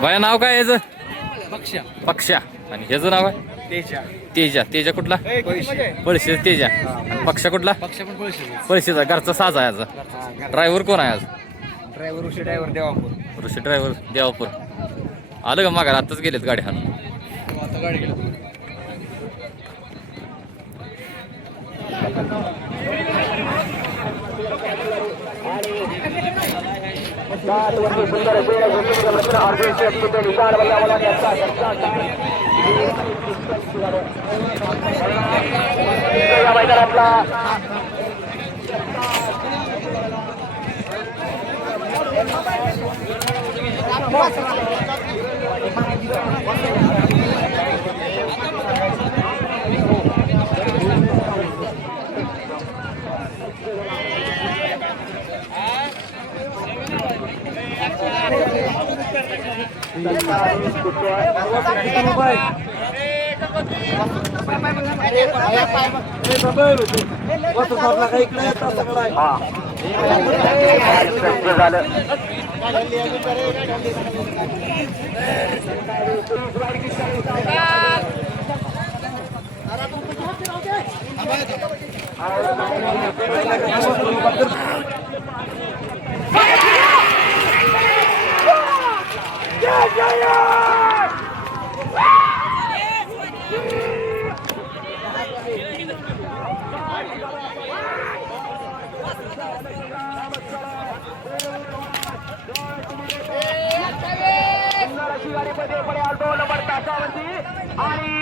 भया नाव काय याचं? पक्षा पक्षा. आणि ह्याचं नाव आहे तेजा. तेजा. तेजा कुठला? पळशी तेजा. पक्षा कुठला? पक्षा पण पळशी. पळशीचा घरचा साज आहे याचा. ड्रायव्हर कोण आहे आज? ड्रायव्हर ऋषी ड्रायव्हर देवापूर. ऋषी ड्रायव्हर देवापूर. आलं का मागा? आताच गेलेत गाडी हाणून. आता गाडी गेली. आणि